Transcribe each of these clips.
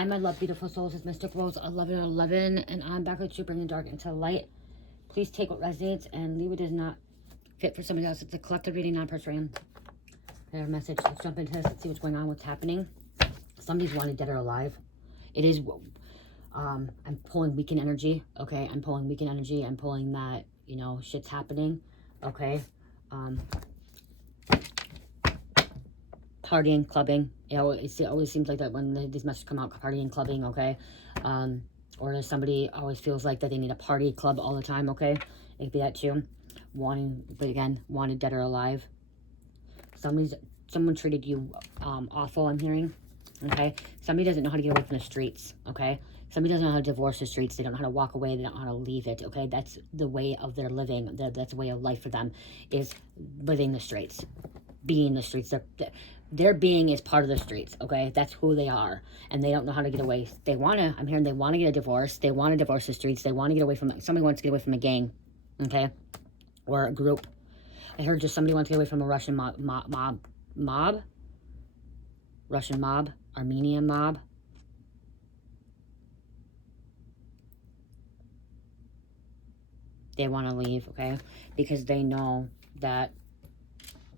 Hi, my love, beautiful souls. It's Mystic Rose 1111, and I'm back with you, bringing dark into light. Please take what resonates and leave what does not fit for somebody else. It's a collective reading, not personal. I have a message. Let's jump into this. Let's see what's going on, what's happening. Somebody's wanted dead or alive. It is, I'm pulling weekend energy, okay? I'm pulling weekend energy. I'm pulling that, you know, shit's happening, okay? Partying, clubbing. It always seems like that when these messages come out, partying, clubbing, okay? Or there's somebody always feels like that they need a party club all the time, okay? It could be that too. But again, wanted dead or alive. Someone treated you awful, I'm hearing, okay? Somebody doesn't know how to get away from the streets, okay? Somebody doesn't know how to divorce the streets. They don't know how to walk away. They don't know how to leave it, okay? That's the way of their living. That's the way of life for them, is living the streets, being the streets. Their being is part of the streets, okay? That's who they are, and they don't know how to get away. I'm hearing they want to get a divorce. They want to divorce the streets. They want to get away from, somebody wants to get away from a gang, okay? Or a group. I heard just somebody wants to get away from a Russian mob? Russian mob? Armenian mob? They want to leave, okay? Because they know that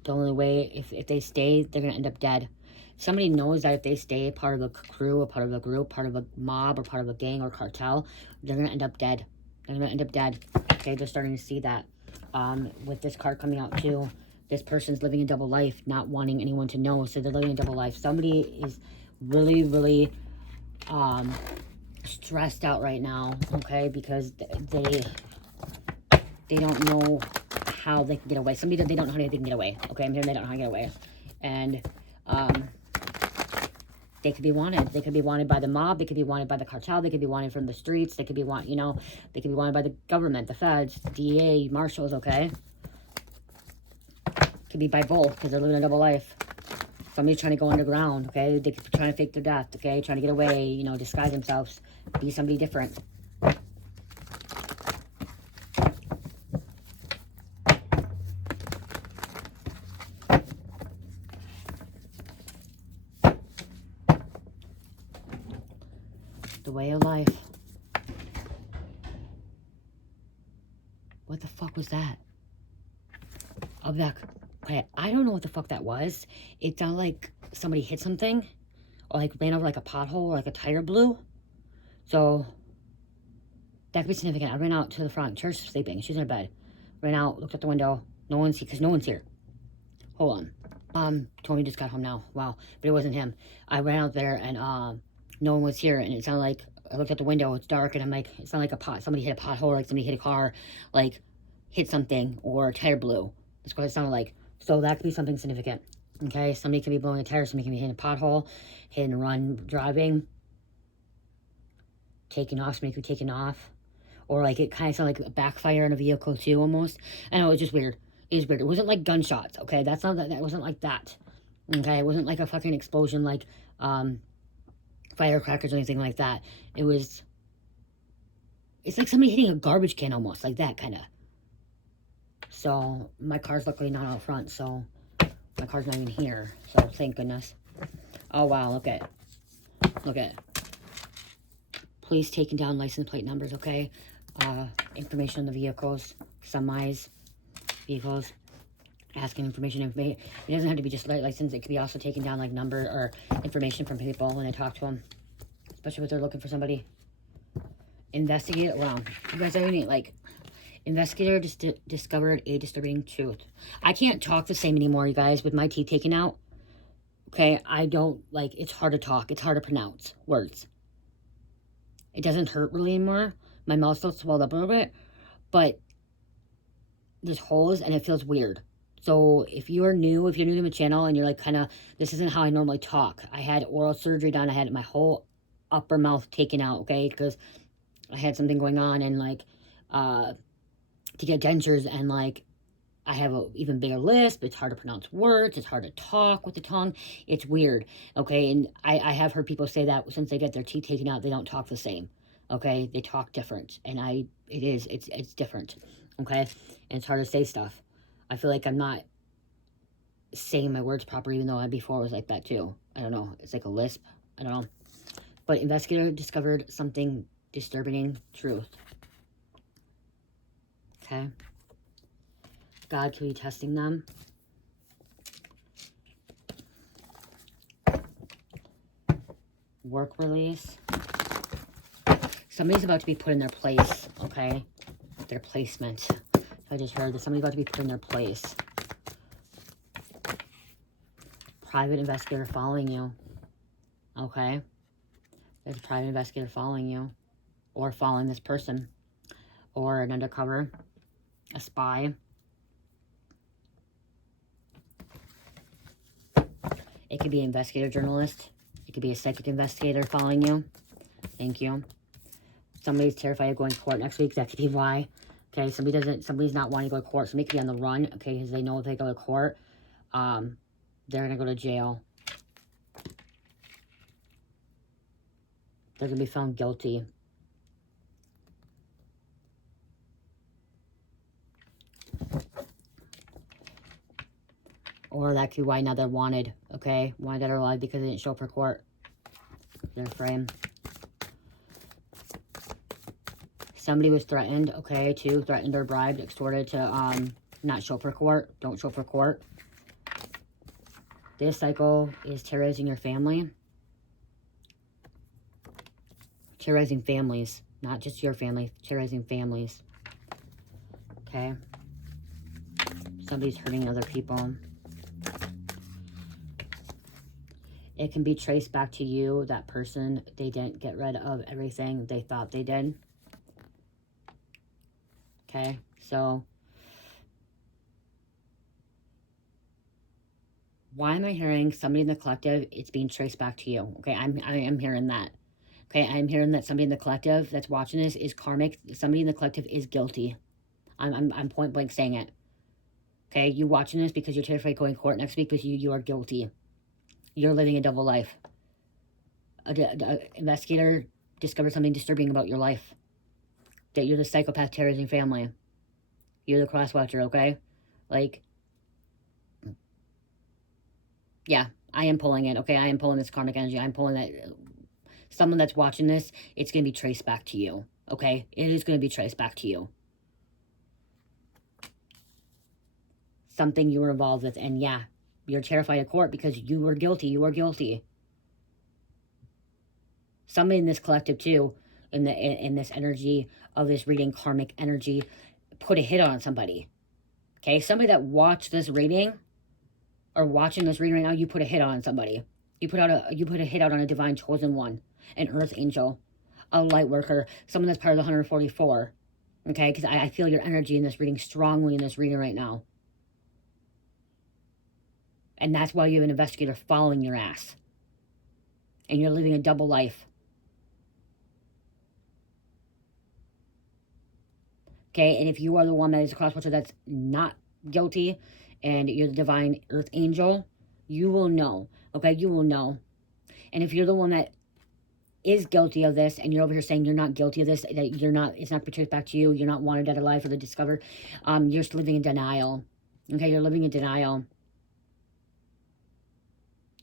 the only way, if they stay, they're going to end up dead. Somebody knows that if they stay part of a crew, or part of a group, part of a mob, or part of a gang or cartel, they're going to end up dead. They're going to end up dead. Okay, they're starting to see that. With this card coming out too, this person's living a double life, not wanting anyone to know, so they're living a double life. Somebody is really, really stressed out right now, okay, because they don't know how they can get away. They don't know how they can get away. Okay, I'm hearing they don't know how to get away. And they could be wanted. They could be wanted by the mob. They could be wanted by the cartel. They could be wanted from the streets. They could be wanted, you know, they could be wanted by the government, the feds, the DEA, marshals, okay? Could be by both, because they're living a double life. Somebody's trying to go underground, okay? They could be trying to fake their death, okay? Trying to get away, you know, disguise themselves, be somebody different. The way of life. What the fuck was that? I'll be back. Okay, I don't know what the fuck that was. It sounded like somebody hit something, or like ran over like a pothole, or like a tire blew. So that could be significant. I ran out to the front. Church sleeping. She's in her bed. Ran out, looked out the window. No one's here, because no one's here. Hold on. Tony just got home now. Wow. But it wasn't him. I ran out there and no one was here, and it sounded like, I looked out the window, it's dark, and I'm like, it sounded like somebody hit a pothole, like somebody hit a car, like hit something, or a tire blew. That's what it sounded like. So that could be something significant. Okay, somebody could be blowing a tire, somebody could be hitting a pothole, hit and run, driving, taking off, somebody could be taking off. Or like, it kind of sounded like a backfire in a vehicle too, almost. I know, it's just weird. It is weird. It wasn't like gunshots, okay? That wasn't like that. Okay, it wasn't like a fucking explosion, like firecrackers or anything like that. It's like somebody hitting a garbage can almost, like that kind of. So my car's luckily not out front, so my car's not even here, so thank goodness. Oh wow, look at please taking down license plate numbers, okay? Information on the vehicles, semis, vehicles, asking information. It doesn't have to be just license. It could be also taking down like number or information from people when they talk to them, especially if they're looking for somebody. Investigate. Wow, you guys are reading like, investigator discovered a disturbing truth. I can't talk the same anymore, you guys, with my teeth taken out. Okay, I don't like. It's hard to talk. It's hard to pronounce words. It doesn't hurt really anymore. My mouth still swelled up a little bit, but there's holes and it feels weird. So if you're new to my channel and you're like, kind of, this isn't how I normally talk. I had oral surgery done. I had my whole upper mouth taken out, okay? Because I had something going on, and like, to get dentures, and like, I have an even bigger lisp. It's hard to pronounce words. It's hard to talk with the tongue. It's weird, okay? And I have heard people say that since they get their teeth taken out, they don't talk the same, okay? They talk different, and it's different, okay? And it's hard to say stuff. I feel like I'm not saying my words proper, even though before it was like that too. I don't know. It's like a lisp. I don't know. But investigator discovered something disturbing truth. Okay. God could be testing them. Work release. Somebody's about to be put in their place, okay? Their placement. I just heard that somebody's about to be put in their place. Private investigator following you, okay? There's a private investigator following you, or following this person, or an undercover, a spy. It could be an investigator journalist. It could be a psychic investigator following you. Thank you. Somebody's terrified of going to court next week. That could be why. Okay, somebody's not wanting to go to court. Somebody could be on the run, okay, because they know if they go to court, they're going to go to jail. They're going to be found guilty. Or that could be why now they're wanted, okay? Why they're alive because they didn't show up for court. They're framed. Somebody was threatened, okay, threatened or bribed, extorted to not show up for court. Don't show up for court. This cycle is terrorizing your family. Terrorizing families. Not just your family. Terrorizing families. Okay? Somebody's hurting other people. It can be traced back to you, that person. They didn't get rid of everything they thought they did. Okay, so why am I hearing somebody in the collective, it's being traced back to you? Okay, I am hearing that. Okay, I'm hearing that somebody in the collective that's watching this is karmic. Somebody in the collective is guilty. I'm point blank saying it. Okay, you watching this because you're terrified going to court next week because you are guilty. You're living a double life. An investigator discovered something disturbing about your life. That you're the psychopath terrorizing family. You're the cross watcher, okay? Like, yeah, I am pulling it, okay? I am pulling this karmic energy. I'm pulling that. Someone that's watching this, it's going to be traced back to you, okay? It is going to be traced back to you. Something you were involved with, and yeah, you're terrified of court because you were guilty. You are guilty. Somebody in this collective, too, in this energy of this reading, karmic energy, put a hit on somebody. Okay, somebody that watched this reading or watching this reading right now, you put a hit on somebody. You put a hit out on a divine chosen one, an earth angel, a light worker, someone that's part of the 144. Okay, because I feel your energy in this reading strongly in this reading right now. And that's why you have an investigator following your ass. And you're living a double life. Okay, and if you are the one that is a cross-watcher that's not guilty, and you're the divine earth angel, you will know. Okay, you will know. And if you're the one that is guilty of this, and you're over here saying you're not guilty of this, that you're not, it's not traced back to you, you're not wanted, dead, alive, or the discovered, you're just living in denial. Okay, you're living in denial.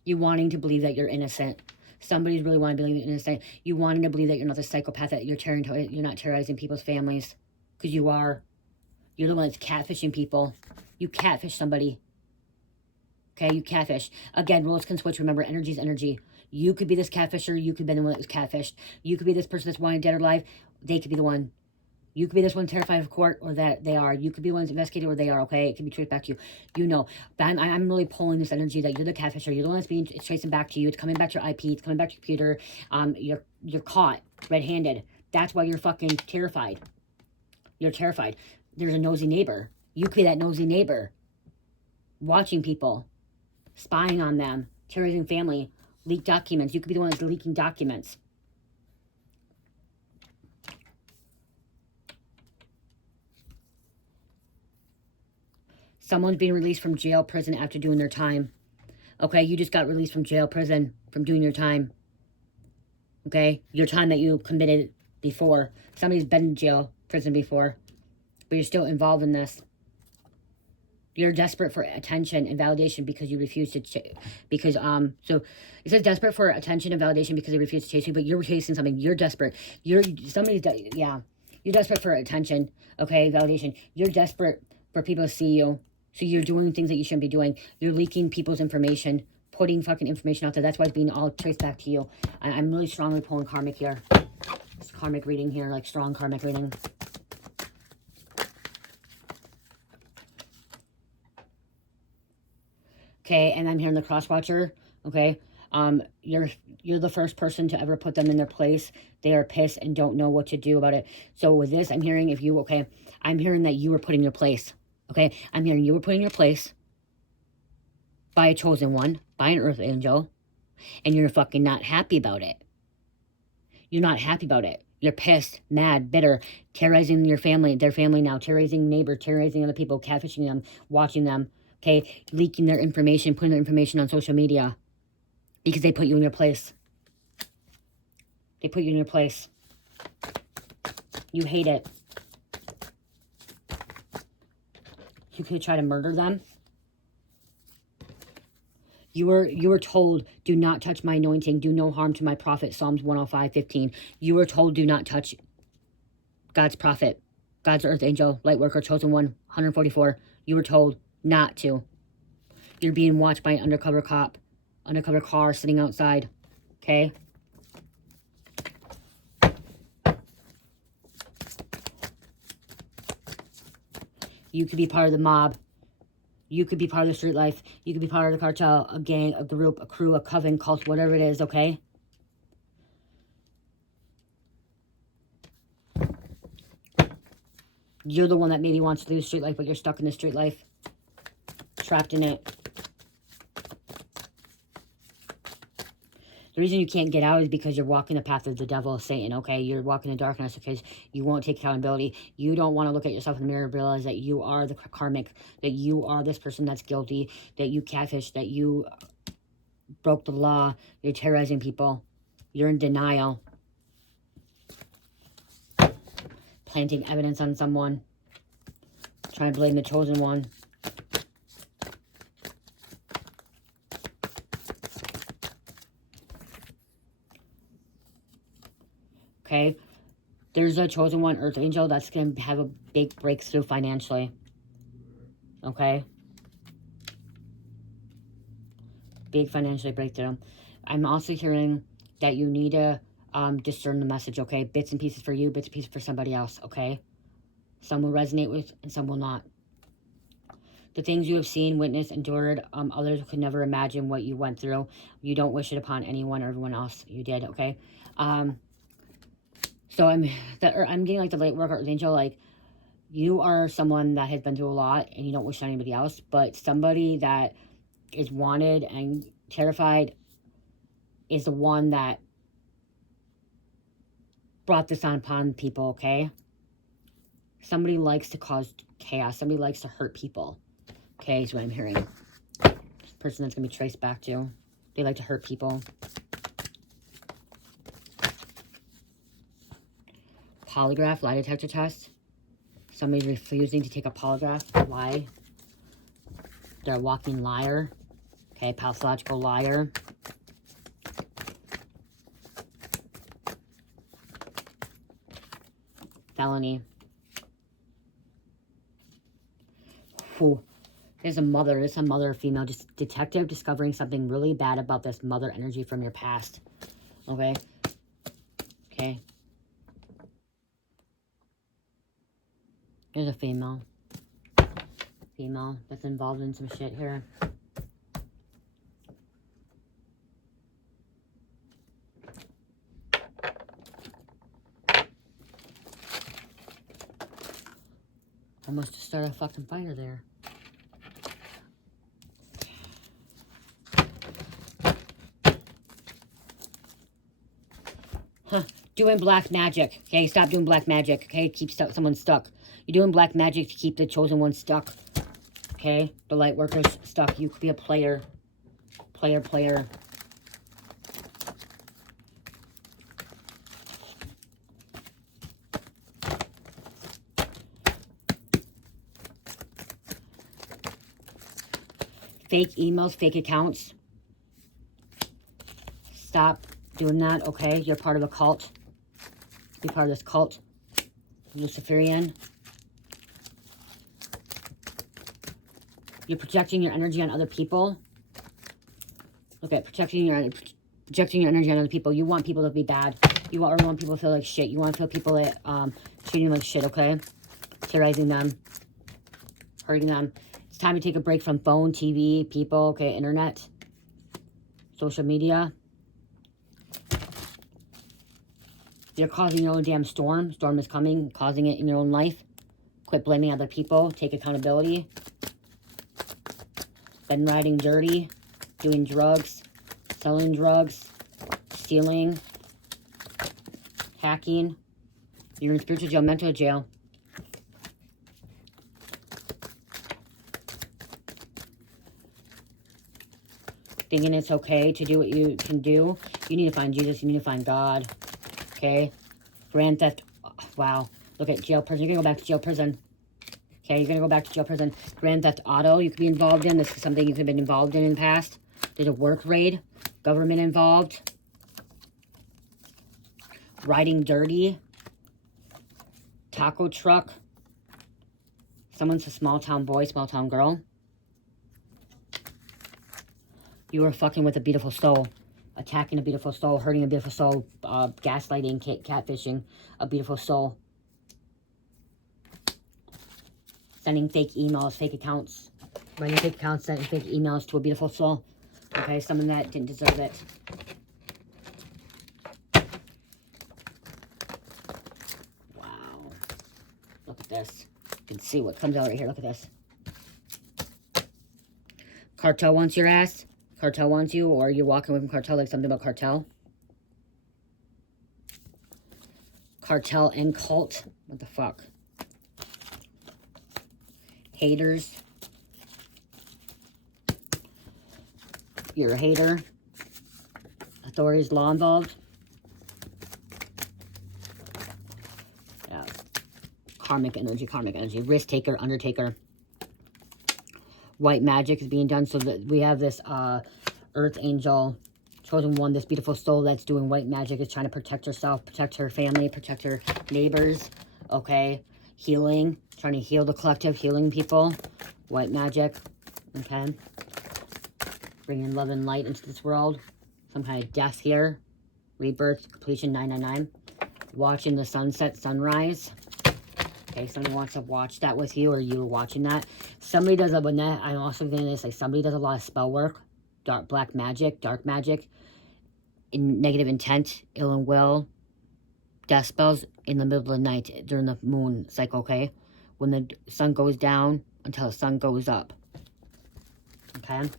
You wanting to believe that you're innocent. Somebody's really wanting to believe you're innocent. You wanting to believe that you're not the psychopath, that you're not terrorizing people's families. Because you are. You're the one that's catfishing people. You catfish somebody. Okay, you catfish. Again, roles can switch. Remember, energy is energy. You could be this catfisher. You could be the one that was catfished. You could be this person that's wanted dead or alive. They could be the one. You could be this one terrified of court, or that they are. You could be the one that's investigated, or they are, okay? It can be traced back to you. You know. But I'm really pulling this energy that you're the catfisher. You're the one that's being, it's tracing back to you. It's coming back to your IP. It's coming back to your computer. You're caught red-handed. That's why you're fucking terrified. You're terrified. There's a nosy neighbor. You could be that nosy neighbor. Watching people. Spying on them. Terrorizing family. Leak documents. You could be the one that's leaking documents. Someone's being released from jail, prison after doing their time. Okay, you just got released from jail, prison, from doing your time. Okay, your time that you committed before. Somebody's been in jail, prison before, but you're still involved in this. You're desperate for attention and validation because you refuse to, so it says desperate for attention and validation because they refuse to chase you, but you're chasing something. You're desperate. You're desperate for attention, okay, validation. You're desperate for people to see you, so you're doing things that you shouldn't be doing. You're leaking people's information, putting fucking information out there. That's why it's being all traced back to you. I'm really strongly pulling karmic here. It's karmic reading here, like strong karmic reading. Okay, and I'm hearing the cross watcher. Okay, you're the first person to ever put them in their place. They are pissed and don't know what to do about it. So with this, I'm hearing I'm hearing that you were put in your place. Okay, I'm hearing you were put in your place by a chosen one, by an earth angel, and you're fucking not happy about it. You're not happy about it. You're pissed, mad, bitter, terrorizing your family, their family now, terrorizing neighbors, terrorizing other people, catfishing them, watching them. Okay, leaking their information, putting their information on social media because they put you in your place. They put you in your place. You hate it. You could try to murder them. You were told, do not touch my anointing, do no harm to my prophet, Psalms 105:15. You were told, do not touch God's prophet, God's earth angel, light worker, chosen one, 144. You were told not to. You're being watched by an undercover cop, undercover car sitting outside, okay? You could be part of the mob. You could be part of the street life. You could be part of the cartel, a gang, a group, a crew, a coven, cult, whatever it is, okay? You're the one that maybe wants to leave the street life, but you're stuck in the street life. Trapped in it. The reason you can't get out is because you're walking the path of the devil, Satan, okay? You're walking in darkness because you won't take accountability. You don't want to look at yourself in the mirror and realize that you are the karmic, that you are this person that's guilty, that you catfish, that you broke the law, you're terrorizing people, you're in denial. Planting evidence on someone, trying to blame the chosen one. Okay, there's a chosen one earth angel that's going to have a big breakthrough financially. Okay, big financial breakthrough. I'm also hearing that you need to discern the message, okay? Bits and pieces for you, bits and pieces for somebody else, okay? Some will resonate with and some will not. The things you have seen, witnessed, endured, others could never imagine what you went through. You don't wish it upon anyone or everyone else. You did, okay? So I'm getting like the light worker earth angel, like you are someone that has been through a lot and you don't wish on anybody else, but somebody that is wanted and terrified is the one that brought this on upon people, okay? Somebody likes to cause chaos. Somebody likes to hurt people, okay, is what I'm hearing. This person that's going to be traced back to. They like to hurt people. Polygraph, lie detector test. Somebody's refusing to take a polygraph. Why? They're a walking liar. Okay, pathological liar. Felony. Whew. There's a mother. There's a mother, female, just detective discovering something really bad about this mother energy from your past. Okay? Okay. There's a female. Female that's involved in some shit here. Almost to start a fucking fire there. Huh. Doing black magic. Okay, stop doing black magic. Okay, keep someone stuck. You're doing black magic to keep the chosen one stuck. Okay, the light worker's stuck. You could be a player. Player. Fake emails, fake accounts. Stop doing that, okay? You're part of a cult. Be part of this cult. Luciferian. You're projecting your energy on other people. Look at projecting your energy on other people. You want people to be bad. You want people to feel like shit. You want to feel people that treating them like shit, okay? Terrorizing them. Hurting them. It's time to take a break from phone, TV, people, okay? Internet. Social media. You're causing your own damn storm. Storm is coming. Causing it in your own life. Quit blaming other people. Take accountability. Been riding dirty. Doing drugs. Selling drugs. Stealing. Hacking. You're in spiritual jail, mental jail. Thinking it's okay to do what you can do. You need to find Jesus. You need to find God. Okay? Grand theft. Wow. Look at jail prison. You're going to go back to jail prison. Okay? You're going to go back to jail prison. Grand theft auto you could be involved in. This is something you could have been involved in the past. There's a work raid. Government involved. Riding dirty. Taco truck. Someone's a small town boy, small town girl. You were fucking with a beautiful soul. Attacking a beautiful soul. Hurting a beautiful soul. Gaslighting, catfishing a beautiful soul. Sending fake emails, fake accounts. Writing fake accounts, sending fake emails to a beautiful soul. Okay, someone that didn't deserve it. Wow. Look at this. You can see what comes out right here. Look at this. Cartel wants your ass. Cartel wants you, or you're walking away from cartel, like something about cartel. Cartel and cult. What the fuck? Haters. You're a hater. Authorities, law involved. Yeah. Karmic energy. Risk taker, undertaker. White magic is being done, so that we have this earth angel, chosen one, this beautiful soul that's doing white magic, is trying to protect herself, protect her family, protect her neighbors, okay? Healing, trying to heal the collective, healing people. White magic, okay? Bringing love and light into this world. Some kind of death here. Rebirth, completion, 999. Watching the sunset, sunrise. Okay, somebody wants to watch that with you, or you watching that. Somebody does a, I'm also getting this, like somebody does a lot of spell work, dark magic, in negative intent, ill and will, death spells in the middle of the night during the moon cycle, okay? When the sun goes down until the sun goes up. Okay?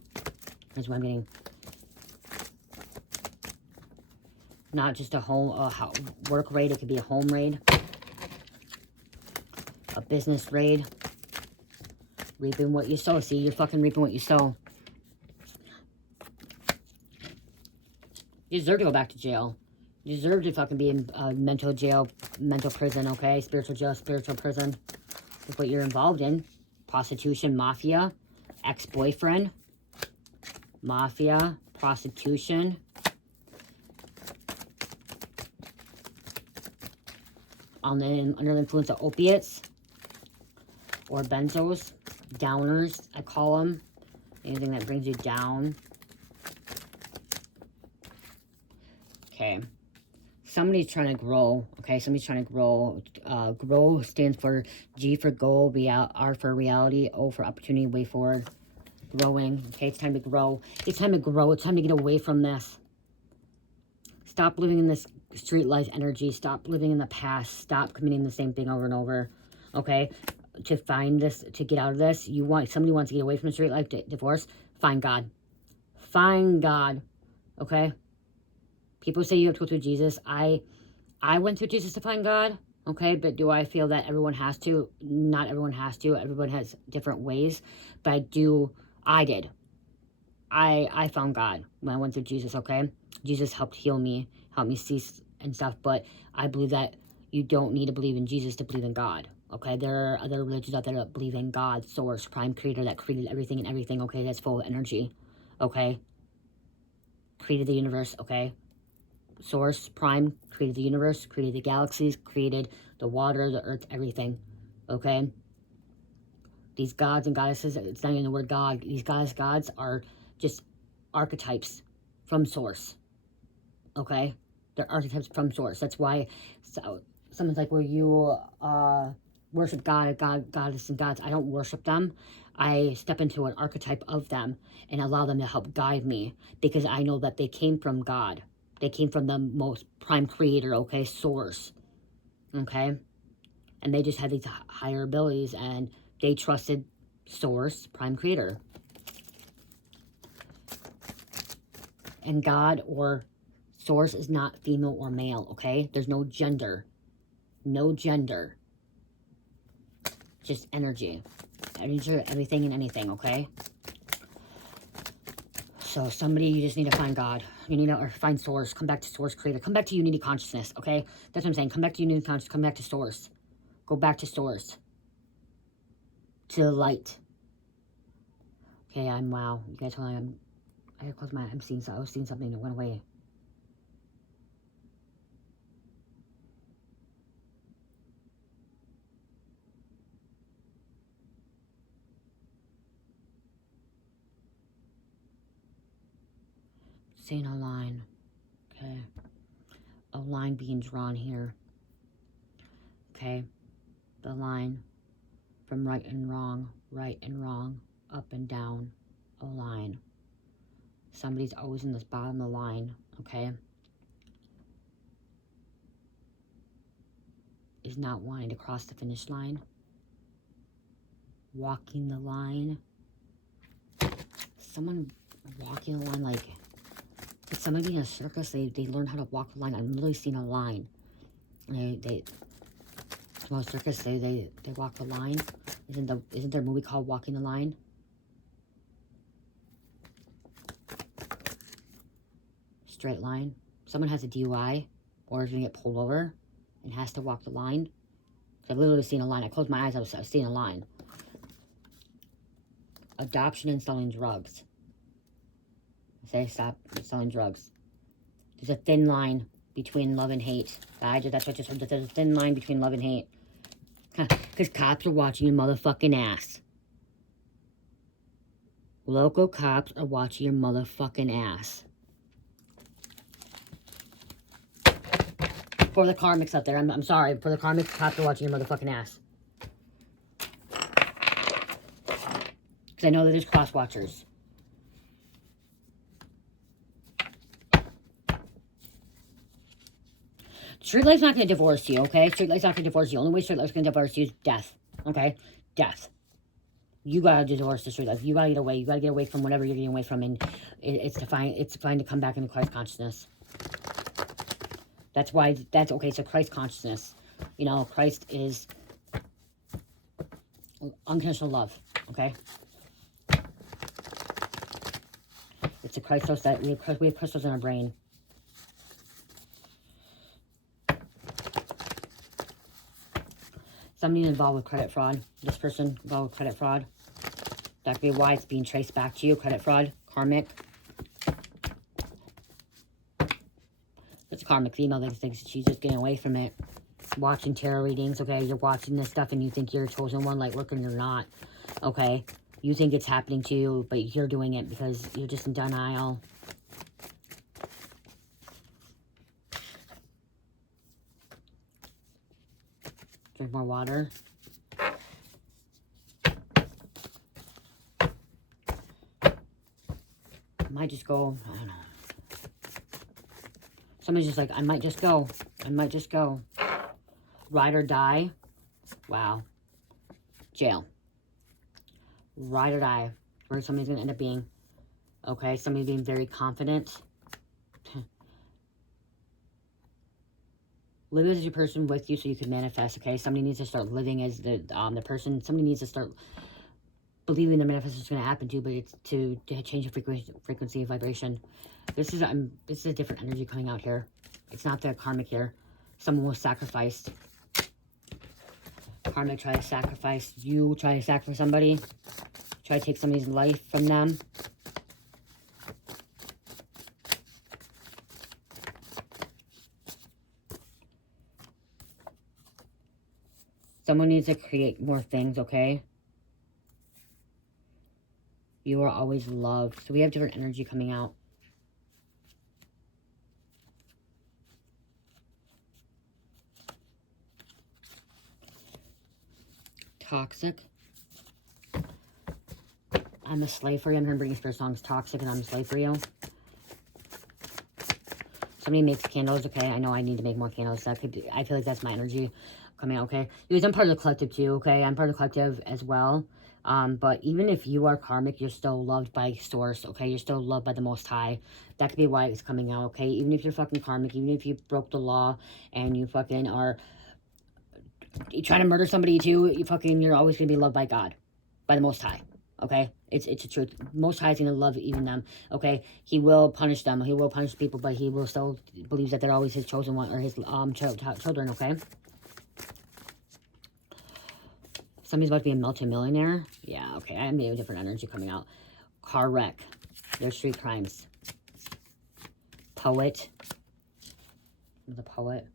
That's what I'm getting. Not just a work raid, it could be a home raid. A business raid. Reaping what you sow. See, you're fucking reaping what you sow. You deserve to go back to jail. You deserve to fucking be in mental jail, mental prison, okay? Spiritual jail, spiritual prison. That's what you're involved in. Prostitution, mafia, ex-boyfriend, mafia, prostitution. Under the influence of opiates or benzos, downers, I call them. Anything that brings you down. Okay. Somebody's trying to grow. Okay, somebody's trying to grow. Grow stands for G for goal, R for reality, O for opportunity, way forward. Growing. Okay, it's time to grow. It's time to grow. It's time to get away from this. Stop living in this street life energy. Stop living in the past. Stop committing the same thing over and over. Okay? To find this, to get out of this, somebody wants to get away from the street life, divorce, find God. Find God. Okay? People say you have to go through Jesus. I went through Jesus to find God. Okay? But do I feel that everyone has to? Not everyone has to. Everyone has different ways. But I did. I found God when I went through Jesus, okay? Jesus helped heal me, helped me see and stuff. But I believe that You don't need to believe in Jesus to believe in God. Okay, there are other religions out there that believe in God, source, prime creator that created everything and everything, okay, that's full of energy, okay? Created the universe, okay? Source, prime, created the universe, created the galaxies, created the water, the earth, everything, okay? These gods and goddesses, it's not even the word God, these gods are just archetypes from source, okay? They're archetypes from source. That's why someone's like, well, you worship goddess and gods. I don't worship them. I step into an archetype of them and allow them to help guide me because I know that they came from God. They came from the most prime creator, okay, source, okay? And they just had these higher abilities and they trusted source, prime creator. And God or source is not female or male, okay? There's no gender. No gender. Just energy. Energy, everything and anything, okay? So somebody, you just need to find God. You need to or find source. Come back to source creator. Come back to unity consciousness, okay? That's what I'm saying. Come back to unity consciousness. Come back to source. Go back to source. To the light. Okay, wow. You guys hold on. I closed my, I was seeing something that went away. Seeing a line. Okay. A line being drawn here. Okay. The line from right and wrong, up and down, a line. Somebody's always in this bottom of the line, okay? Is not wanting to cross the finish line. Walking the line. Someone walking the line like somebody in a circus, they learn how to walk the line. I'm literally seeing a line. Well, circus, they walk the line. Isn't there a movie called Walking the Line? Straight line. Someone has a DUI or is gonna get pulled over and has to walk the line. I've literally seen a line. I closed my eyes, I was seeing a line. Adoption and selling drugs. Say stop selling drugs. There's a thin line between love and hate. That's what I just heard. There's a thin line between love and hate. Because cops are watching your motherfucking ass. Local cops are watching your motherfucking ass. For the karmics out there, I'm sorry. For the karmics, cops are watching your motherfucking ass. Because I know that there's cross watchers. Street life's not going to divorce you, okay? Street life's not going to divorce you. The only way street life's going to divorce you is death, okay? Death. You got to divorce the street life. You got to get away. You got to get away from whatever you're getting away from. And it's fine to come back into Christ consciousness. That's why, okay, so Christ consciousness. You know, Christ is unconditional love, okay? It's a Christos that, we have crystals in our brain. Somebody involved with credit fraud. This person involved with credit fraud. That could be why it's being traced back to you. Credit fraud. Karmic. It's a karmic female that thinks she's just getting away from it. Watching tarot readings, okay? You're watching this stuff and you think you're a chosen one, like working, you're not, okay? You think it's happening to you, but you're doing it because you're just in denial. Drink more water. I might just go, I don't know. Somebody's just like, I might just go. I might just go. Ride or die. Wow. Jail. Ride or die. Where somebody's going to end up being. Okay, somebody being very confident. Live as your person with you so you can manifest, okay? Somebody needs to start living as the person. Somebody needs to start believing the manifestation is going to happen to you, but it's to change the frequency, vibration. This is a different energy coming out here. It's not the karmic here. Someone was sacrificed. Karmic try to sacrifice you, try to sacrifice somebody, try to take somebody's life from them. Someone needs to create more things, okay? You are always loved. So we have different energy coming out. Toxic. I'm a slave for you. I'm going to bring you spirit songs. Toxic, and I'm a slave for you. Somebody makes candles, okay? I know I need to make more candles. That could be, I feel like that's my energy coming out, okay? Because I'm part of the collective too, okay? I'm part of the collective as well. But even if you are karmic, you're still loved by source, okay? You're still loved by the Most High. That could be why it's coming out, okay? Even if you're fucking karmic, even if you broke the law and you fucking are trying to murder somebody too, you're always going to be loved by God, by the Most High, okay? It's the truth. Most High is going to love even them, okay? He will punish them. He will punish people, but he will still believes that they're always his chosen one, or his children, okay? Somebody's about to be a multi-millionaire. Yeah, okay. I have a different energy coming out. Car wreck. There's street crimes. Poet. The poet.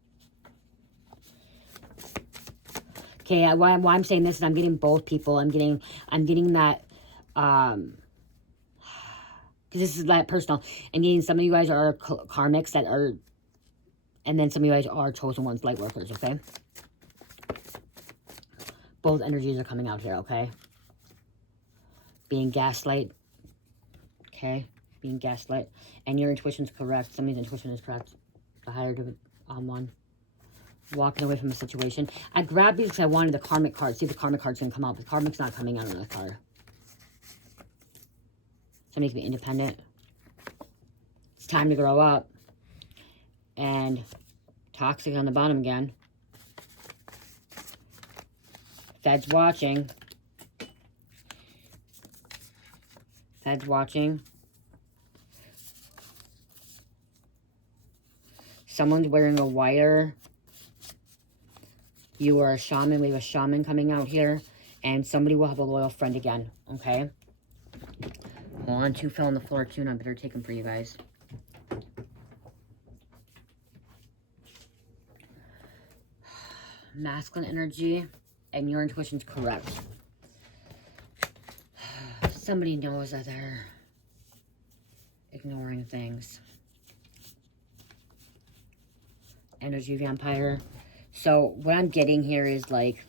Okay, why I'm saying this is I'm getting both people. I'm getting that, because this is that personal. I'm getting some of you guys are karmics that are, and then some of you guys are chosen ones, light workers, okay? Both energies are coming out here, okay? Being gaslight, okay? Being gaslight. And your intuition's correct. Somebody's intuition is correct. The higher one. Walking away from a situation. I grabbed these because I wanted the karmic card. See if the karmic card's going to come out. But karmic's not coming out on the card. Somebody can be independent. It's time to grow up. And toxic on the bottom again. Fed's watching. Fed's watching. Someone's wearing a wire. You are a shaman. We have a shaman coming out here. And somebody will have a loyal friend again. Okay? Hold on. 2 fell on the floor too. And I better take them for you guys. Masculine energy. And your intuition's correct. Somebody knows that they're ignoring things. Energy vampire. So what I'm getting here is like,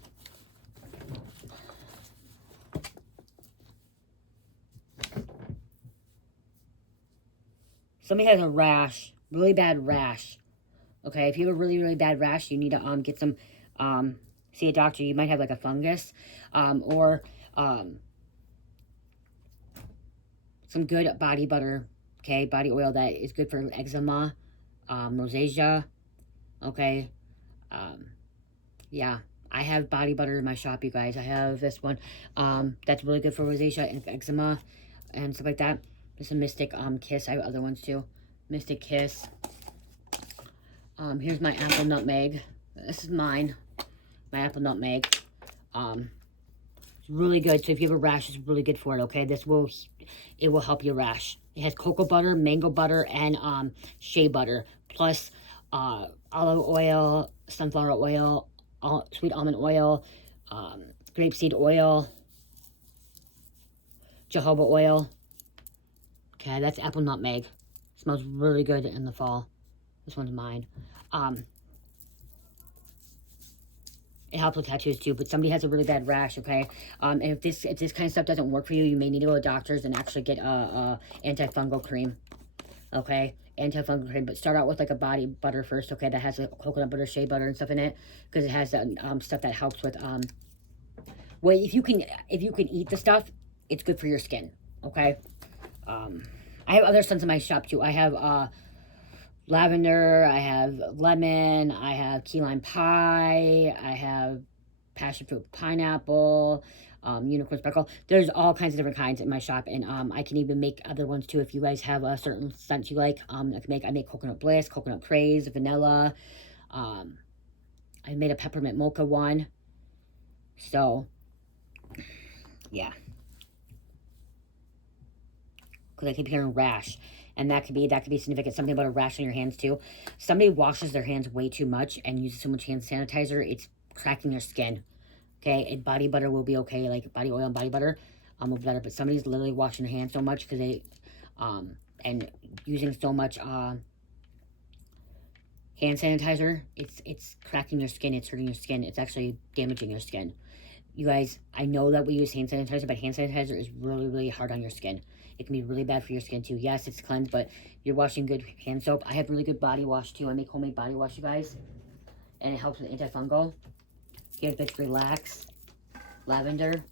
somebody has a rash, really bad rash. Okay, if you have a really, really bad rash, you need to get some see a doctor. You might have like a fungus, or some good body butter, okay, body oil that is good for eczema, rosacea, okay, yeah, I have body butter in my shop, you guys. I have this one, that's really good for rosacea and eczema, and stuff like that. There's a Mystic, Kiss. I have other ones too. Mystic Kiss. Here's my apple nutmeg. This is mine. My apple nutmeg. It's really good. So if you have a rash, it's really good for it, okay? It will help your rash. It has cocoa butter, mango butter, and shea butter. Plus olive oil, sunflower oil, sweet almond oil, grapeseed oil, jojoba oil. Okay, that's apple nutmeg. It smells really good in the fall. This one's mine. It helps with tattoos too, but somebody has a really bad rash, okay? And if this kind of stuff doesn't work for you, you may need to go to doctors and actually get a antifungal cream, okay? Antifungal cream, but start out with like a body butter first, okay? That has like coconut butter, shea butter, and stuff in it, because it has stuff that helps with well, if you can eat the stuff, it's good for your skin, okay? I have other scents in my shop too. I have lavender, I have lemon, I have key lime pie, I have passion fruit pineapple, unicorn sparkle. There's all kinds of different kinds in my shop, and I can even make other ones too if you guys have a certain scent you like. I make coconut bliss, coconut craze, vanilla, I made a peppermint mocha one. So, yeah. Because I keep hearing rash. And that could be significant. Something about a rash on your hands too. Somebody washes their hands way too much and uses so much hand sanitizer, it's cracking their skin. Okay, and body butter will be okay, like body oil and body butter will be better. But somebody's literally washing their hands so much because they, and using so much hand sanitizer, it's cracking your skin, it's hurting your skin, it's actually damaging your skin. You guys, I know that we use hand sanitizer, but hand sanitizer is really, really hard on your skin. It can be really bad for your skin too. Yes, it's cleansed, but you're washing good hand soap. I have really good body wash too. I make homemade body wash, you guys. And it helps with antifungal. Here's Bitch Relax. Lavender.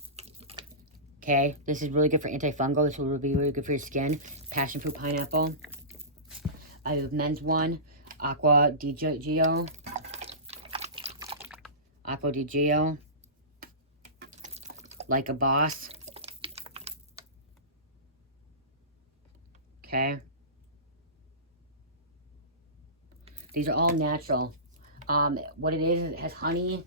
Okay, this is really good for antifungal. This will be really good for your skin. Passion fruit pineapple. I have men's one. Aqua di Gio. Aqua di Gio. Like a Boss. Okay. These are all natural. What it is, it has honey,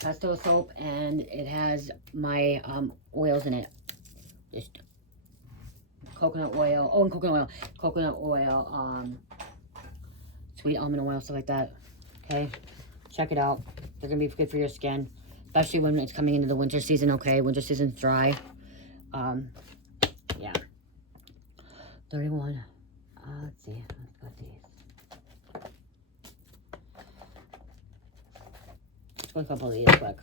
pesto soap, and it has my oils in it. Just coconut oil. Oh, and coconut oil, sweet almond oil, stuff like that. Okay, check it out. They're gonna be good for your skin, especially when it's coming into the winter season. Okay, winter season's dry. Yeah. 31. Let's see. Let's go with these. Let's go a couple of these quick.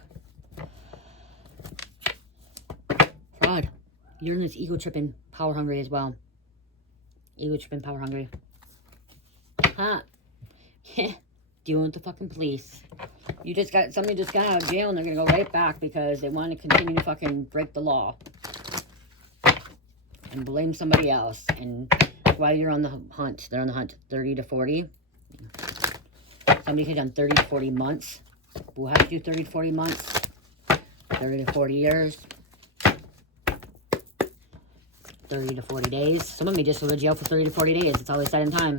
Fraud. You're in this ego tripping, power hungry as well. Ego tripping, power hungry. Huh? Dealing with the fucking police. Somebody just got out of jail and they're gonna go right back because they want to continue to fucking break the law. And blame somebody else. And while you're on the hunt, they're on the hunt 30 to 40. Somebody could have done 30 to 40 months. We'll have to do 30 to 40 months. 30 to 40 years. 30 to 40 days. Some of me just go to jail for 30 to 40 days. It's always set in time.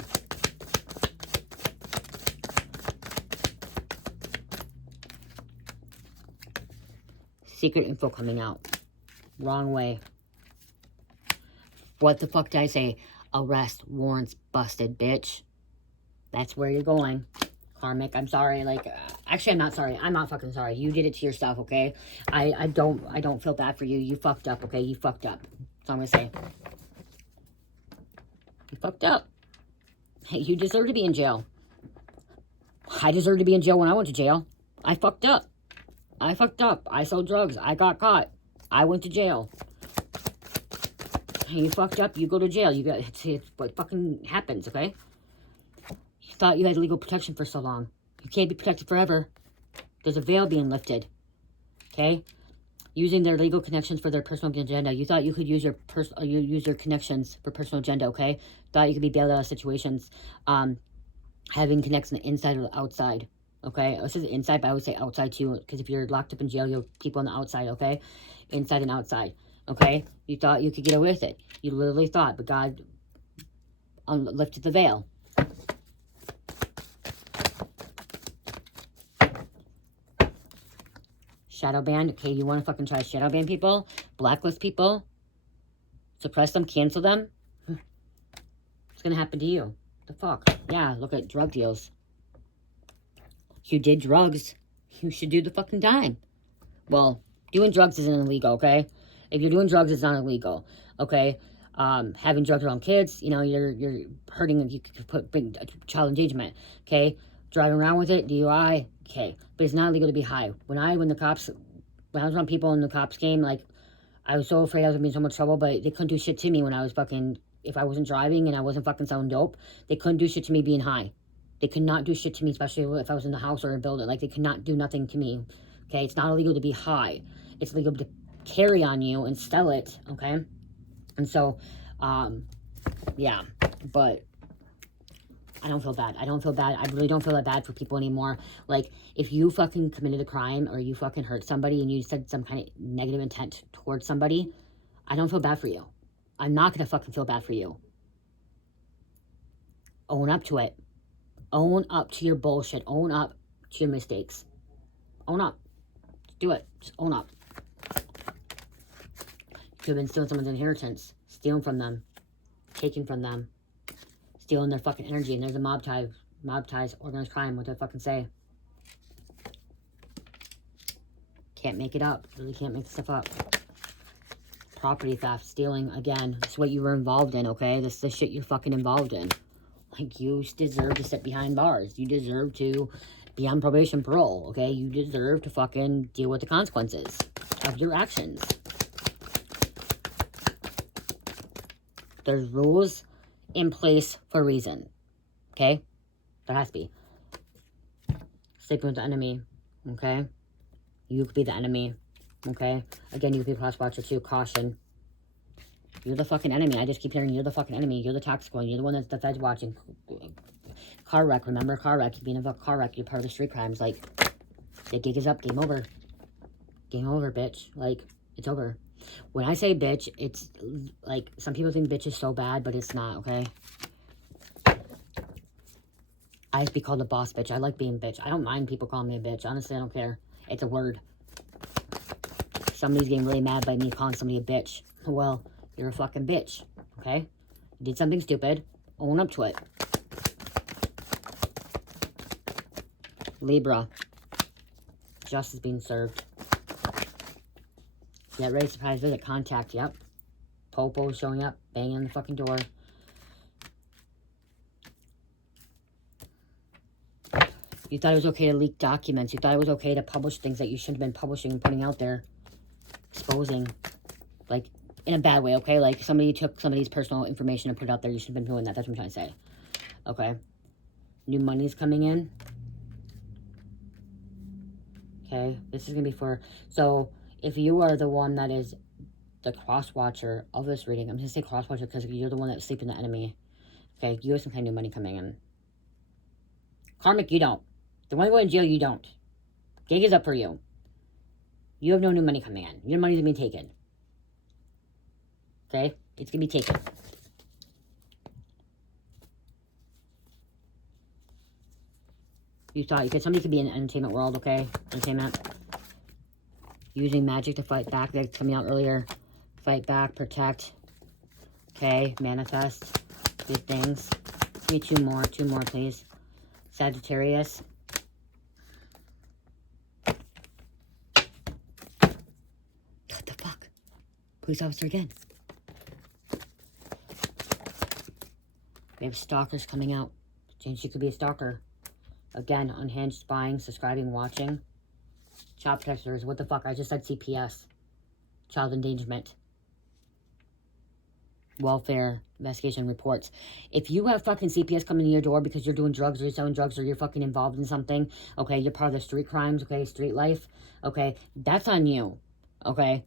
Secret info coming out. Wrong way. What the fuck did I say? Arrest warrants busted, bitch. That's where you're going. Karmic, I'm sorry. Like, actually, I'm not sorry. I'm not fucking sorry. You did it to yourself, okay? I don't feel bad for you. You fucked up, okay? You fucked up. That's all I'm gonna say. You fucked up. Hey, you deserve to be in jail. I deserved to be in jail when I went to jail. I fucked up. I fucked up. I sold drugs. I got caught. I went to jail. You fucked up, you go to jail. It's what fucking happens, okay? You thought you had legal protection for so long. You can't be protected forever. There's a veil being lifted, okay? Using their legal connections for their personal agenda. You thought you could use your connections for personal agenda, okay? Thought you could be bailed out of situations. Having connections inside or outside, okay? This is inside, but I would say outside too, because if you're locked up in jail, you have people on the outside, okay? Inside and outside. Okay, you thought you could get away with it. You literally thought, but God lifted the veil. Shadow ban. Okay, you want to fucking try shadow ban people? Blacklist people? Suppress them? Cancel them? What's going to happen to you? The fuck? Yeah, look at drug deals. You did drugs. You should do the fucking time. Well, doing drugs isn't illegal, okay? If you're doing drugs, it's not illegal, okay? Having drugs around kids, you know, you're hurting. You could bring child endangerment, okay? Driving around with it, DUI, okay? But it's not illegal to be high. When I was around people and the cops came, like, I was so afraid I was gonna be in so much trouble, but they couldn't do shit to me when I was fucking. If I wasn't driving and I wasn't fucking selling dope, they couldn't do shit to me being high. They could not do shit to me, especially if I was in the house or a building. Like, they could not do nothing to me, okay? It's not illegal to be high. It's legal to carry on you and sell it, okay? And so, yeah, but I don't feel bad. I don't feel bad. I really don't feel that bad for people anymore. Like, if you fucking committed a crime or you fucking hurt somebody and you said some kind of negative intent towards somebody, I don't feel bad for you. I'm not gonna fucking feel bad for you. Own up to it. Own up to your bullshit. Own up. to your mistakes. Own up. Do it. Just own up. You could have been stealing someone's inheritance. Stealing from them. Taking from them. Stealing their fucking energy. And there's a mob ties, organized crime. What do I fucking say? Can't make it up. Really can't make stuff up. Property theft, stealing, again. This is what you were involved in, okay? This is the shit you're fucking involved in. Like, you deserve to sit behind bars. You deserve to be on probation, parole, okay? You deserve to fucking deal with the consequences of your actions. There's rules in place for a reason, okay? There has to be. Sleeping with the enemy, okay? You could be the enemy, okay? Again, you could be a cross-watcher too. Caution. You're the fucking enemy. I just keep hearing you're the fucking enemy. You're the toxic one. You're the one that's the Fed's watching. Car wreck. Remember car wreck. You're being a car wreck. You're part of the street crimes. Like, the gig is up. Game over. Game over, bitch. Like, it's over. When I say bitch, it's like, some people think bitch is so bad, but it's not, okay? I have to be called a boss bitch. I like being bitch. I don't mind people calling me a bitch. Honestly, I don't care. It's a word. Somebody's getting really mad by me calling somebody a bitch. Well, you're a fucking bitch, okay? You did something stupid. Own up to it. Libra. Justice being served. Get ready, surprise visit. Contact, yep. Popo showing up. Banging on the fucking door. You thought it was okay to leak documents. You thought it was okay to publish things that you shouldn't have been publishing and putting out there. Exposing. Like, in a bad way, okay? Like, somebody took somebody's personal information and put it out there. You should have been doing that. That's what I'm trying to say. Okay? New money's coming in. Okay? This is going to be for... So, if you are the one that is the cross-watcher of this reading, I'm going to say cross-watcher because you're the one that's sleeping the enemy. Okay? You have some kind of new money coming in. Karmic, you don't. The one going to jail, you don't. Gig is up for you. You have no new money coming in. Your money's going to be taken. Okay? It's going to be taken. You thought you could, somebody could be in the entertainment world, okay? Entertainment. Using magic to fight back. That's coming out earlier. Fight back, protect. Okay? Manifest. Good things. Give me two more, please. Sagittarius. What the fuck? Police officer again. We have stalkers coming out. She could be a stalker. Again, unhinged, spying, subscribing, watching. Child protectors. What the fuck? I just said CPS. Child endangerment. Welfare investigation reports. If you have fucking CPS coming to your door because you're doing drugs or you're selling drugs or you're fucking involved in something, okay, you're part of the street crimes, okay, street life, okay, that's on you, okay?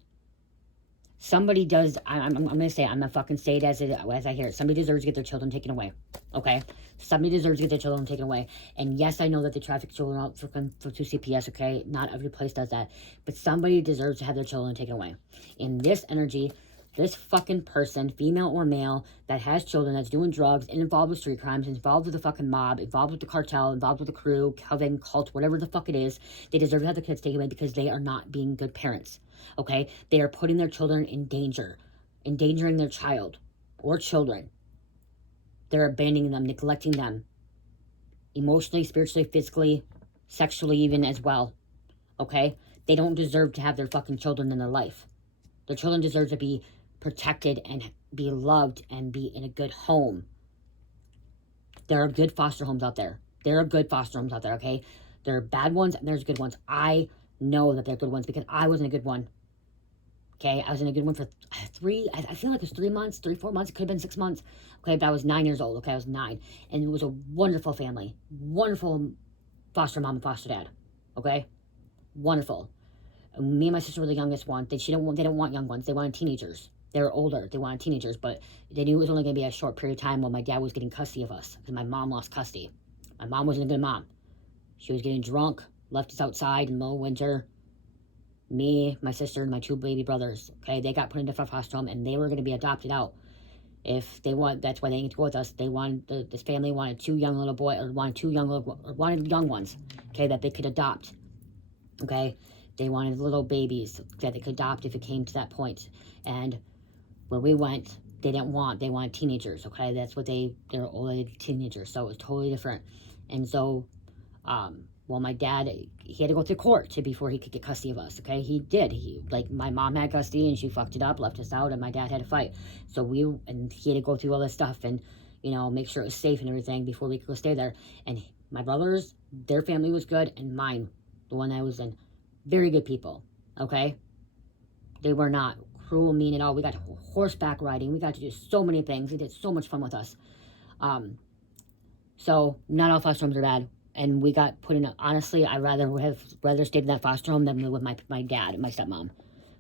Somebody does, I'm going to say, I'm going to fucking say it as I hear it. Somebody deserves to get their children taken away, okay? Somebody deserves to get their children taken away. And yes, I know that they traffic children out for CPS, okay? Not every place does that. But somebody deserves to have their children taken away. In this energy, this fucking person, female or male, that has children, that's doing drugs, involved with street crimes, involved with the fucking mob, involved with the cartel, involved with the crew, coven, cult, whatever the fuck it is, they deserve to have their kids taken away because they are not being good parents, okay? They are putting their children in danger, endangering their child or children. They're abandoning them, neglecting them, emotionally, spiritually, physically, sexually even as well, okay? They don't deserve to have their fucking children in their life. Their children deserve to be protected and be loved and be in a good home. There are good foster homes out there. There are good foster homes out there, okay? There are bad ones and there's good ones. I know that they're good ones because I was in a good one. Okay, I was in a good one for I feel like it was 3 months, 4 months. It could have been 6 months. Okay, but I was 9 years old. Okay, I was 9. And it was a wonderful family. Wonderful foster mom and foster dad. Okay? Wonderful. And me and my sister were the youngest one. They don't want young ones. They wanted teenagers. They were older. They wanted teenagers, but they knew it was only going to be a short period of time while my dad was getting custody of us because my mom lost custody. My mom wasn't a good mom. She was getting drunk, left us outside in the middle of winter. Me, my sister, and my 2 baby brothers, okay? They got put into a foster home, and they were going to be adopted out. If they want, that's why they need to go with us. They wanted, this family wanted two young little boys, or wanted young ones, okay, that they could adopt, okay? They wanted little babies that they could adopt if it came to that point. And where we went, they wanted teenagers, okay? That's what they're older teenagers, so it was totally different. And so, well, my dad, he had to go through court before he could get custody of us, okay? He did. Like, my mom had custody, and she fucked it up, left us out, and my dad had to fight. So and he had to go through all this stuff and, you know, make sure it was safe and everything before we could go stay there. And my brothers, their family was good, and mine, the one I was in, very good people, okay? They were not cruel, mean at all. We got horseback riding. We got to do so many things. They did so much fun with us. So not all foster homes are bad. And we got put in, honestly, I rather stayed in that foster home than with my dad and my stepmom.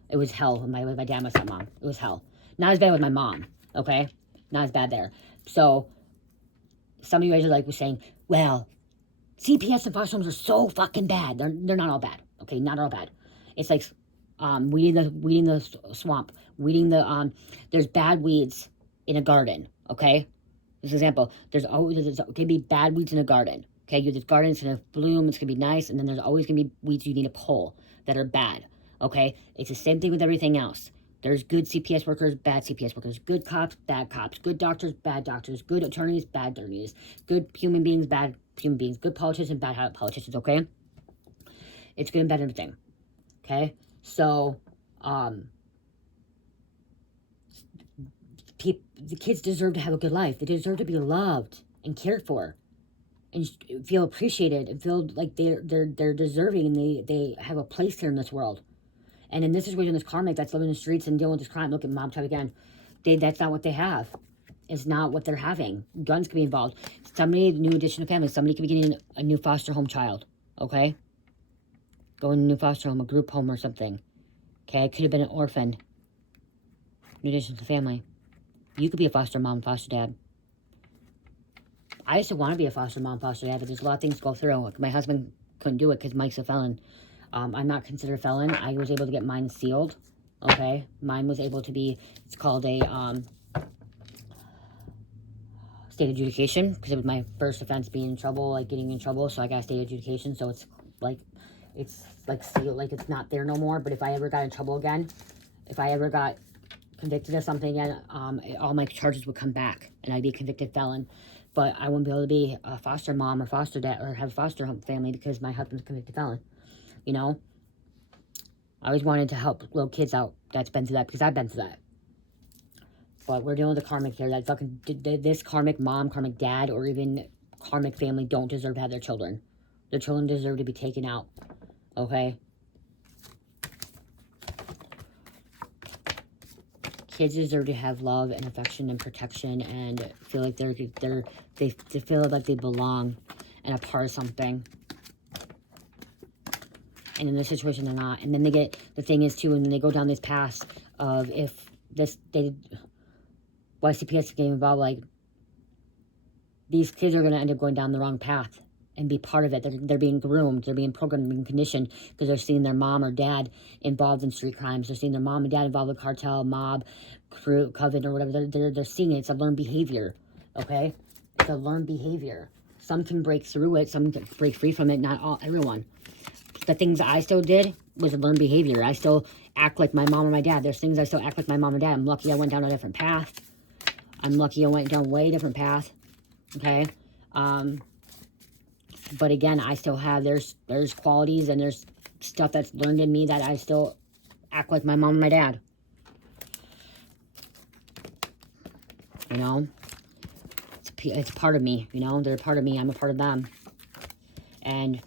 It was hell with my dad and my stepmom. It was hell. Not as bad with my mom, okay? Not as bad there. So some of you guys are like, was saying, well, CPS and foster homes are so fucking bad. They're not all bad, okay? Not all bad. It's like weeding the swamp, there's bad weeds in a garden, okay? This example, there's gonna be bad weeds in a garden. Okay, this garden is going to bloom, it's going to be nice, and then there's always going to be weeds you need to pull that are bad, okay? It's the same thing with everything else. There's good CPS workers, bad CPS workers, good cops, bad cops, good doctors, bad doctors, good attorneys, bad attorneys, good human beings, bad human beings, good politicians, bad politicians, okay? It's good and bad everything, okay? So, the kids deserve to have a good life. They deserve to be loved and cared for, and feel appreciated, and feel like they're deserving, and they have a place here in this world. And in this situation, this Karmic that's living in the streets and dealing with this crime, look at mom type again, that's not what they have. It's not what they're having. Guns could be involved. Somebody, new addition to family, somebody could be getting a new foster home child, okay? Going to a new foster home, a group home or something, okay? It could have been an orphan. New addition to the family. You could be a foster mom, foster dad. I used to want to be a foster mom, foster dad, but there's a lot of things to go through. Like, my husband couldn't do it because Mike's a felon. I'm not considered a felon. I was able to get mine sealed, okay? Mine was able to be, it's called a state adjudication, because it was my first offense being in trouble, like getting in trouble, so I got a state adjudication, so it's like sealed, like it's not there no more. But if I ever got in trouble again, if I ever got convicted of something again, all my charges would come back, and I'd be a convicted felon. But I wouldn't be able to be a foster mom or foster dad or have a foster home family because my husband's a convicted felon. You know? I always wanted to help little kids out that's been through that, because I've been through that. But we're dealing with the Karmic here. That fucking, this Karmic mom, Karmic dad, or even Karmic family don't deserve to have their children. Their children deserve to be taken out. Okay? Kids deserve to have love and affection and protection and feel like they feel like they belong and a part of something. And in this situation, they're not. And then they get, the thing is too, and they go down this path of why CPS getting involved, like, these kids are going to end up going down the wrong path and be part of it. They're being groomed, they're being programmed, they're being conditioned, because they're seeing their mom or dad involved in street crimes. They're seeing their mom and dad involved with cartel, mob, crew, coven, or whatever. They're seeing it. It's a learned behavior, okay? It's a learned behavior. Some can break through it, some can break free from it, not everyone. The things I still did was a learned behavior. I still act like my mom or my dad. There's things I still act like my mom or dad. I'm lucky I went down a different path. I'm lucky I went down a way different path, okay? But again, I still have, there's qualities and there's stuff that's learned in me that I still act like my mom and my dad. You know? It's part of me, you know? They're a part of me, I'm a part of them. And,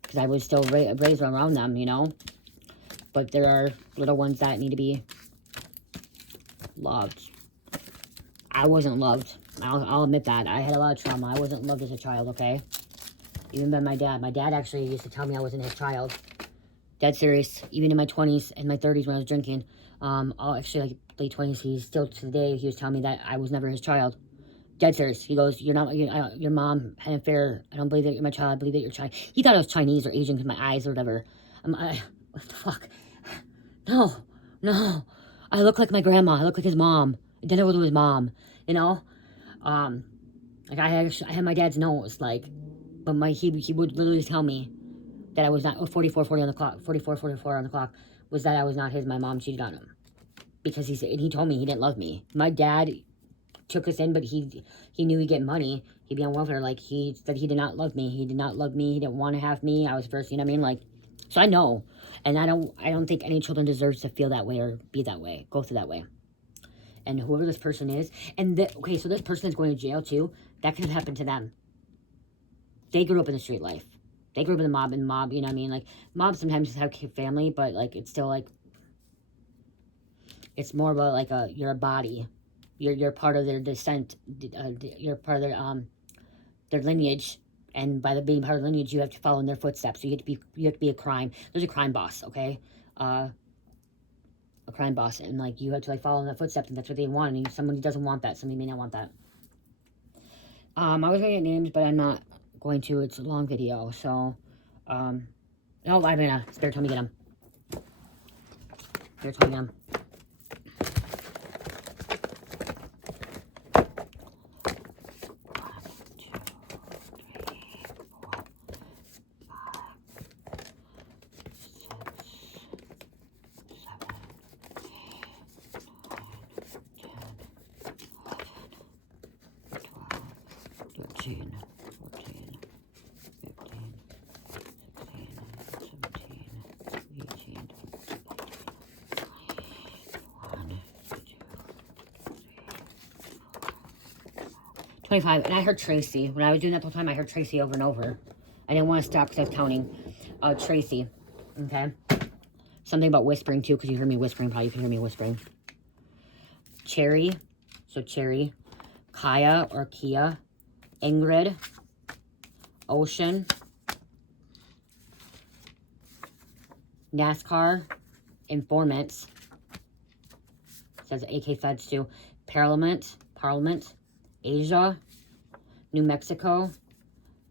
because I was still raised around them, you know? But there are little ones that need to be loved. I wasn't loved. I'll admit that. I had a lot of trauma. I wasn't loved as a child, okay? Even by my dad. My dad actually used to tell me I wasn't his child. Dead serious. Even in my 20s and my 30s when I was drinking. Actually, like late 20s, he still to today, he was telling me that I was never his child. Dead serious. He goes, you're not, your mom had an affair. I don't believe that you're my child. I believe that you're Chinese. He thought I was Chinese or Asian because my eyes or whatever. What the fuck? No. I look like my grandma. I look like his mom. Then it was with his mom, you know? Like I had my dad's nose, like, but he would literally tell me that I was not, 44 on the clock, 44 on the clock, was that I was not his. My mom cheated on him. Because he told me he didn't love me. My dad took us in, but he knew he'd get money. He'd be on welfare. Like, he said he did not love me. He did not love me. He didn't want to have me. I was first, you know what I mean? Like, so I know. And I don't think any children deserves to feel that way or be that way, go through that way. And whoever this person is, and okay, so this person is going to jail too. That could have happened to them. They grew up in the street life. They grew up in the mob, you know what I mean? Like, mobs sometimes have family, but, like, it's still, like, it's more about, like, you're a body. You're part of their descent. You're part of their lineage. And by being part of the lineage, you have to follow in their footsteps. So you have to be a crime. There's a crime boss, okay? A crime boss. And, like, you have to, like, follow in their footsteps, and that's what they want. And somebody doesn't want that. Somebody may not want that. I was going to get names, but I'm not going to. It's a long video, so, no, I'm gonna, Spirit told me get them. Spirit told me get them. And I heard Tracy. When I was doing that the whole time, I heard Tracy over and over. I didn't want to stop because I was counting. Tracy. Okay. Something about whispering too, because you heard me whispering. Probably you can hear me whispering. Cherry. So Cherry. Kaya or Kia. Ingrid. Ocean. NASCAR. Informants. It says AK Feds too. Parliament. Asia, New Mexico,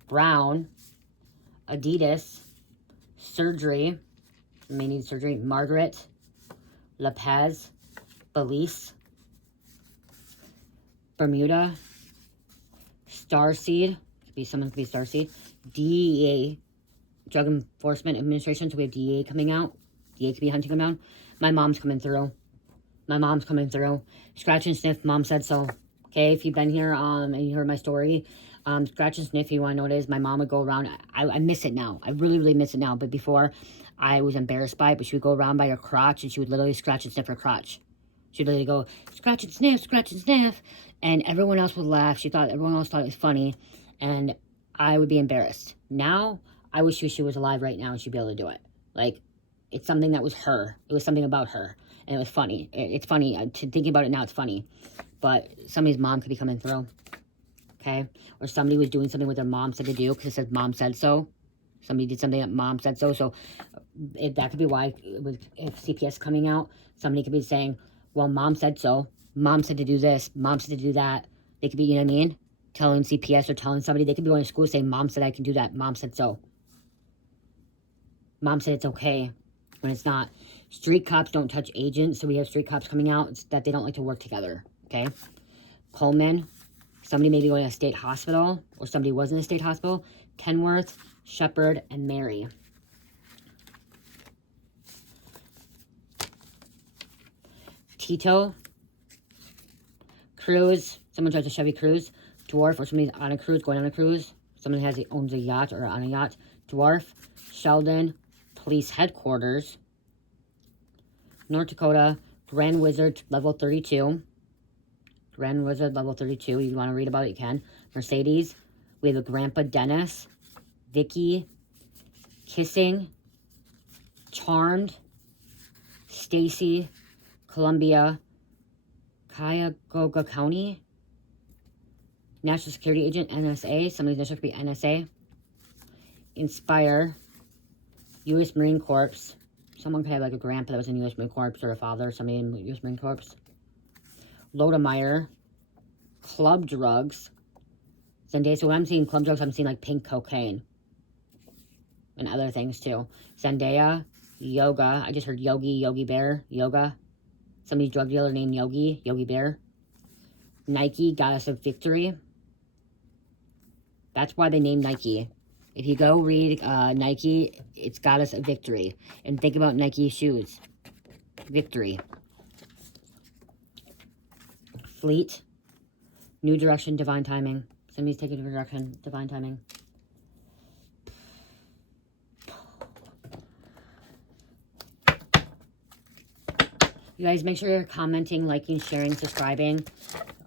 Brown, Adidas, Surgery, may need surgery, Margaret, La Paz, Belize, Bermuda, Starseed, someone could be Starseed, DEA, Drug Enforcement Administration, so we have DEA coming out, DEA could be hunting them down. My mom's coming through. Scratch and sniff, mom said so. Okay, if you've been here and you heard my story, scratch and sniff, you want to know what it is. My mom would go around. I miss it now. I really, really miss it now. But before, I was embarrassed by it. But she would go around by her crotch, and she would literally scratch and sniff her crotch. She would literally go, scratch and sniff. And everyone else would laugh. Everyone else thought it was funny. And I would be embarrassed. Now, I wish she was alive right now and she'd be able to do it. Like, it's something that was her. It was something about her. And it was funny. It's funny. To think about it now, it's funny. But somebody's mom could be coming through, okay? Or somebody was doing something with their mom said to do because it says mom said so. Somebody did something that mom said so. So that could be why, if CPS coming out, somebody could be saying, well, mom said so. Mom said to do this. Mom said to do that. They could be, you know what I mean? Telling CPS or telling somebody. They could be going to school saying, mom said I can do that. Mom said so. Mom said it's okay when it's not. Street cops don't touch agents. So we have street cops coming out. It's that they don't like to work together. Okay, Coleman, somebody may be going to a state hospital, or somebody was in a state hospital. Kenworth, Shepherd, and Mary. Tito, Cruise, someone drives a Chevy Cruise. Dwarf, or somebody's on a cruise, going on a cruise. Someone owns a yacht or on a yacht. Dwarf, Sheldon, Police Headquarters. North Dakota, Grand Wizard, level 32. Grand Wizard, level 32. If you want to read about it, you can. Mercedes. We have a Grandpa Dennis. Vicky. Kissing. Charmed. Stacy. Columbia. Cuyahoga County. National Security Agent, NSA. Somebody's initial could be NSA. Inspire. U.S. Marine Corps. Someone could have like a grandpa that was in U.S. Marine Corps, or a father, somebody in U.S. Marine Corps. Lodemeyer, Club Drugs, Zendaya. So when I'm seeing Club Drugs, I'm seeing like pink cocaine and other things too. Zendaya, Yoga. I just heard Yogi Bear, Yoga. Somebody's drug dealer named Yogi Bear. Nike, Goddess of Victory. That's why they named Nike. If you go read Nike, it's Goddess of Victory. And think about Nike shoes. Victory. Fleet. New direction, divine timing. Somebody's taking a different direction, divine timing. You guys make sure you're commenting, liking, sharing, subscribing.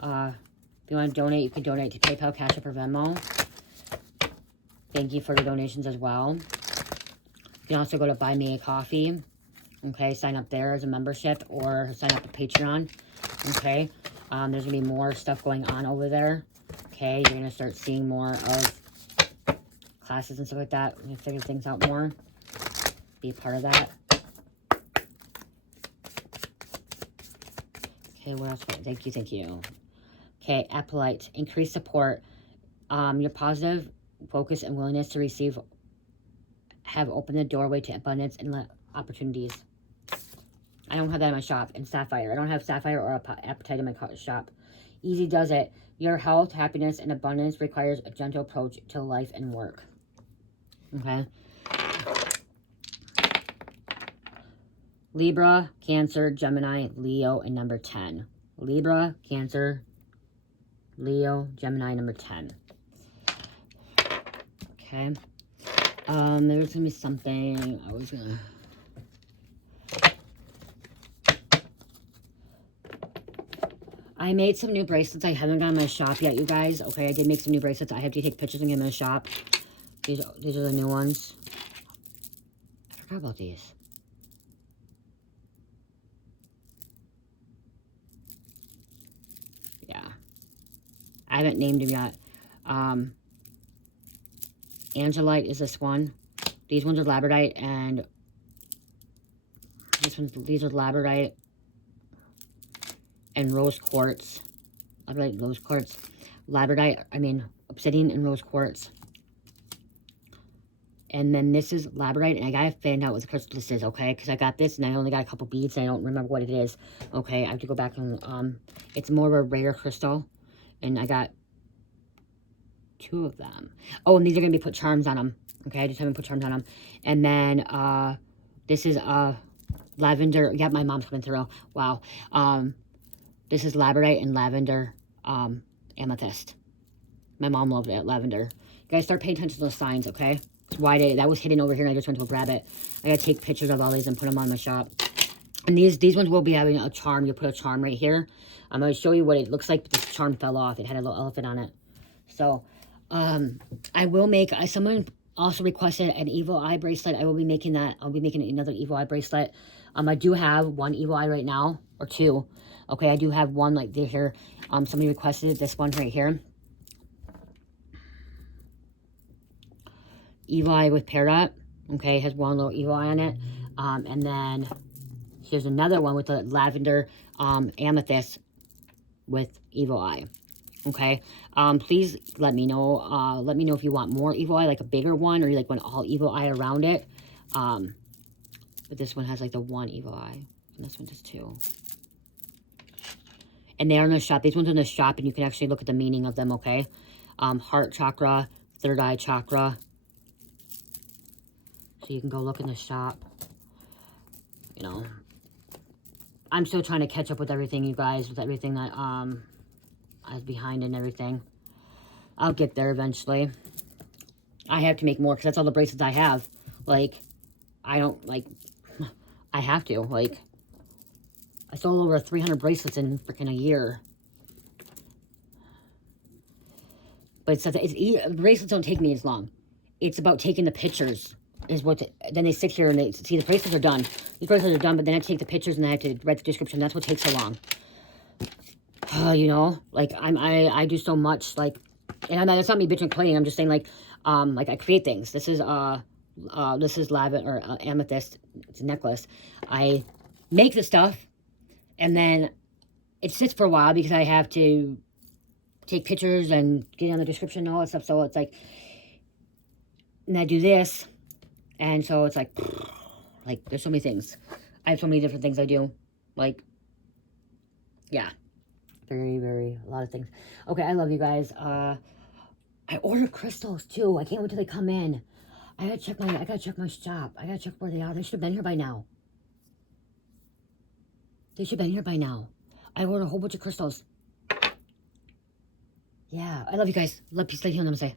If you want to donate, you can donate to PayPal, Cash App, or Venmo. Thank you for the donations as well. You can also go to Buy Me a Coffee. Okay, sign up there as a membership or sign up to Patreon. Okay, there's going to be more stuff going on over there. Okay, you're going to start seeing more of classes and stuff like that. We're going to figure things out more. Be a part of that. Okay, what else? Thank you, thank you. Okay, Appolite. Increase support. Your positive focus and willingness to receive have opened the doorway to abundance and opportunities. I don't have that in my shop. And Sapphire. I don't have Sapphire or Appetite in my shop. Easy does it. Your health, happiness, and abundance requires a gentle approach to life and work. Okay. Libra, Cancer, Gemini, Leo, and number 10. Libra, Cancer, Leo, Gemini, number 10. Okay. There's gonna be something I was gonna... I made some new bracelets. I haven't got in my shop yet, you guys. Okay, I did make some new bracelets. I have to take pictures and get them in the shop. These are the new ones. I forgot about these. Yeah. I haven't named them yet. Angelite is this one. These ones are labradorite, and these are labradorite and rose quartz. Labradorite, rose quartz. Obsidian and rose quartz. And then this is labradorite, and I gotta find out what the crystal this is, okay? Because I got this, and I only got a couple beads, and I don't remember what it is. Okay, I have to go back and, it's more of a rare crystal, and I got 2 of them. Oh, and these are gonna be put charms on them. Okay, I just haven't put charms on them. And then, this is, lavender. Yeah, my mom's coming through. Wow. This is labradorite and lavender, amethyst. My mom loved it, lavender. You guys start paying attention to the signs, okay? That's why that was hidden over here, and I just went to go grab it. I gotta take pictures of all these and put them on my shop. And these ones will be having a charm. You put a charm right here. I'm gonna show you what it looks like, but this charm fell off. It had a little elephant on it. So, I will make, someone also requested an evil eye bracelet. I will be making that. I'll be making another evil eye bracelet. I do have one evil eye right now, or 2. Okay, I do have one like here. Somebody requested this one right here. Evil eye with parrot. Okay, has one little evil eye on it. And then here's another one with the lavender amethyst with evil eye. Okay, please let me know. Let me know if you want more evil eye, like a bigger one, or you like want all evil eye around it. But this one has like the 1 evil eye, and this one does 2. And they are in the shop. These ones are in the shop, and you can actually look at the meaning of them. Okay, heart chakra, third eye chakra. So you can go look in the shop. You know, I'm still trying to catch up with everything, you guys, with everything that I was behind and everything. I'll get there eventually. I have to make more because that's all the bracelets I have. Like, I don't, like, I have to. Like, I sold over 300 bracelets in freaking a year. But bracelets don't take me as long. It's about taking the pictures. Then they sit here and they see the bracelets are done. These bracelets are done, but then I take the pictures and I have to write the description. That's what takes so long. You know, like I do so much, like, and that's not me bitching complaining. I'm just saying, like I create things. This is lavender or amethyst. It's a necklace. I make the stuff, and then it sits for a while because I have to take pictures and get on the description and all that stuff. So it's like, and I do this. And so it's like there's so many things. I have so many different things I do. Like, yeah. Very, a lot of things. Okay, I love you guys. I ordered crystals too. I can't wait till they come in. I gotta check my shop. I gotta check where they are. They should have been here by now. They should have been here by now. I ordered a whole bunch of crystals. Yeah, I love you guys. Love, peace, light, healing, namaste.